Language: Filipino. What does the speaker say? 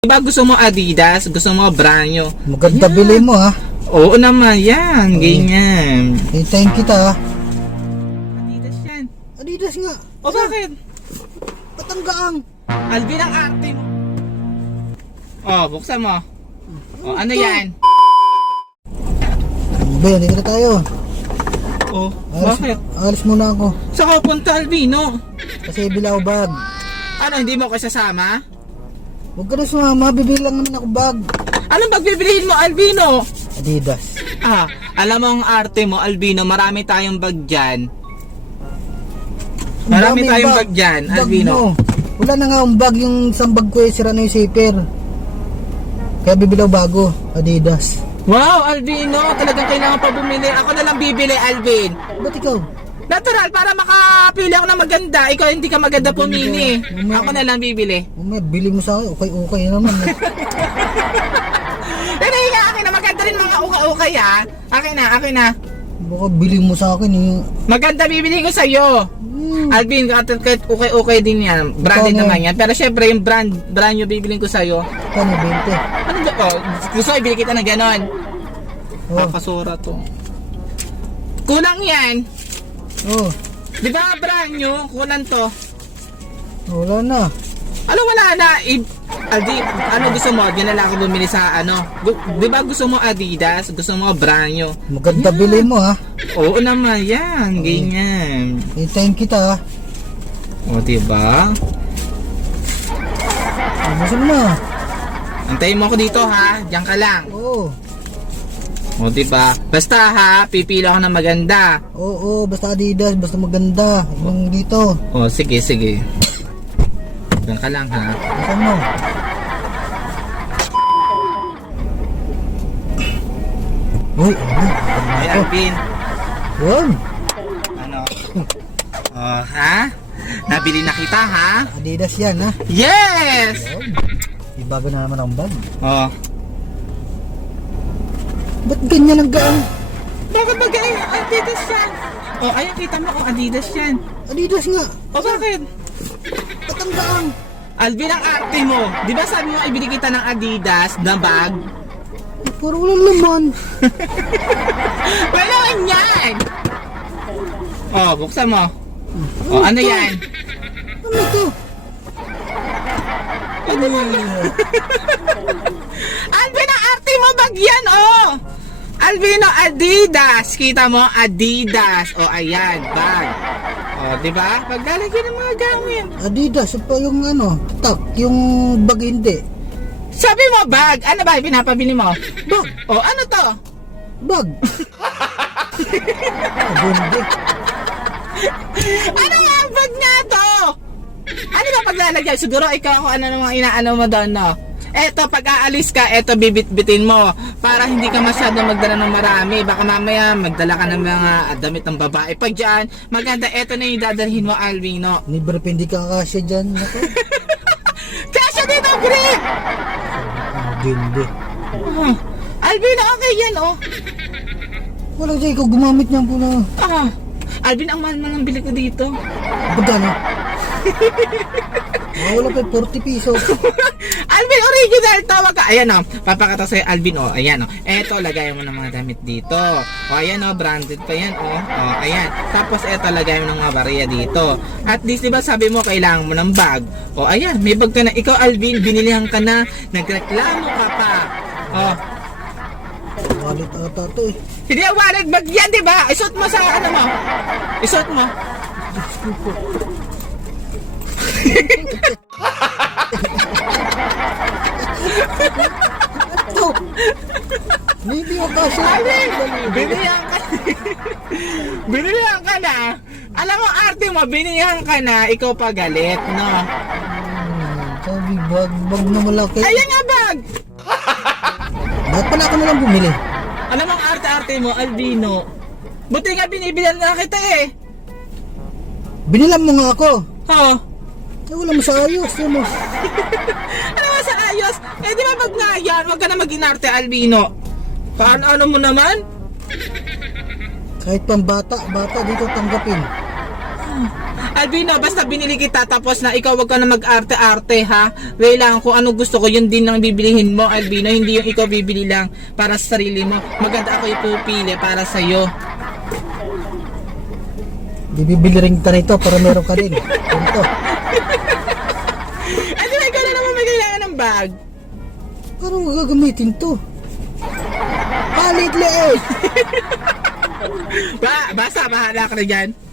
Diba gusto mo Adidas? Gusto mo brand new? Maganda Yan. bili mo ha. Oo naman, yan. Ganyan. Hintayin kita ha. Adidas yan. Adidas nga. O bakit? Patanggaang. Alvin ang arte mo. O, buksan mo. O, ano yan? Ben, dito na tayo. O, bakit? Alis muna ako. Saan ka punta, Alvino? Kasi bilaw bag. Ano, hindi mo ko sasama? Huwag ka na sumama, bibili lang naman ako bag. Anong bagbibilihin mo, Alvino? Adidas. Ah, alam mo ang arte mo, Alvino, marami tayong bag dyan. Marami Daming tayong bag dyan, Bag Alvino. mo. Wala na nga ang bag, yung isang bag ko sira na yung zipper. Kaya bibilaw bago, Adidas. Wow, Alvino, talagang kailangan pa bumili. Ako na lang bibili, Alvin. Ba't ikaw? Natural, para makapili ako ng maganda. Ikaw hindi ka maganda pumili. Ako na lang bibili. Umay, bili mo sa akin, okay naman. Pero nga, akin na maganda rin mga ukay-ukay ha. Akin na. Baka bili mo sa akin yung... Maganda bibili ko sa'yo. Alvin, kahit ukay-ukay din yan. Branded Ito, naman yan. Pero syempre, yung brand yung bibiling ko sa'yo. Kano, 20. Ano ba? Oh, gusto ko ibili kita ng ganon. Oh. Kakasura to. Kulang yan. Oh, Di ba brand new? Kulang to. wala na. Ano wala na? Aldi, ano gusto mo? Di na lang ako bumili sa ano. Di ba gusto mo Adidas? Gusto mo brand new? Maganda bili mo ha. Oo naman yan. Ganyan. Hintayin kita ha. O diba? Gusto mo na. Antayin mo ako dito ha. Diyan ka lang. Oo. O diba? Basta ha, pipili ako ng maganda. Oo, basta Adidas, basta maganda. Yung dito. O sige. Diyan ka lang ha. Gusto mo. Uy, Ay Alvin. Yun. Ano? Oh, ha? Nabili na kita ha? Adidas yan ha. Yes! Ibago na naman ang bag. Oh. Ba't ganyan ang gaan? Bakit ba ganyan? Adidas yan. Oh, ayan kita mo kung Adidas yan. Adidas nga. O bakit? Patanggaang. Alvin ang arte mo. Di ba sabi mo ibili kita ng Adidas na bag? Puro walang laman. Wala yan! Oh, buksan mo. Oh, ano yan? Ano to? Ano yan? Alvin ang arte mo bag yan, oh! Alvino, Adidas. Kita mo, Adidas. O, ayan, bag. O, diba? Paglalagyan ng mga gamit. Adidas, pa yung ano, top, yung bag hindi. Sabi mo, bag. Ano ba yung pinapabili mo? Bag, O, ano to? bag. Hindi. Ano nga ang bag nga to? Ano ba paglalagyan? Siguro ikaw kung ano namang inaano mo doon, no? Eto, pag aalis ka, eto bibit-bitin mo para hindi ka masyadong magdala ng marami. Baka mamaya magdala ka ng mga damit ng babae. Pag dyan, maganda, eto na yung dadalhin mo, Alvino. Libre pa hindi ka kasya dyan. Ako. Kasya dito, grip! Hindi. Oh, Alvino, okay yan, oh. Walang siya, ikaw gumamit niyan po na. Ah, Alvin, ang mahal-mahal ang bili ko dito. Bagano? Wala pa 40 pesos. Alvin, original to. Wag ka. Ayan o, papakita sa'yo Alvin o. Ayan o, eto, lagay mo ng mga damit dito. O ayan o, branded pa yan o. O ayan, tapos eto, lagay mo ng mga bariya dito. At least, diba sabi mo, kailangan mo ng bag. O ayan, may bag ka na. Ikaw Alvin, binilihan ka na. Nagreklamo ka pa. O, Walit ata to eh. hindi ang wallet bag yan, diba? Isuot mo sa ano mo. Isuot mo. Ito! Hindi ako kasya. Alvin, binilihan ka. Binilihan ka na. Alam mo, arte mo, binilihan ka na, ikaw pa galit, no? Sabi, bag na malaki. Ayan nga bag! Bakit pala ako nalang bumili? Alam mo ang arte-arte mo, Alvino. Buti nga binibilan na kita eh. Binilan mo nga ako. Ha? Eh, wala mo sa ayos. Yan mo. Ano nga sa ayos? Eh di ba pag nga yan, huwag ka na mag-inarte, Alvino. Paano mo naman? Kahit pang bata dito tanggapin. Albino, basta binili kita tapos na ikaw wag ka na mag-arte-arte ha. Kailangan ko ano gusto ko, yun din lang bibilihin mo, Albino. Hindi yung ikaw bibili lang para sa sarili mo. Maganda ako ipupili para sa'yo. Di bibili rin kita nito para meron ka din. Ganito. Ano ba, ikaw na naman may kailangan ng bag. Paano mo gagamitin to? Palit liit! Basta bahala ka na dyan.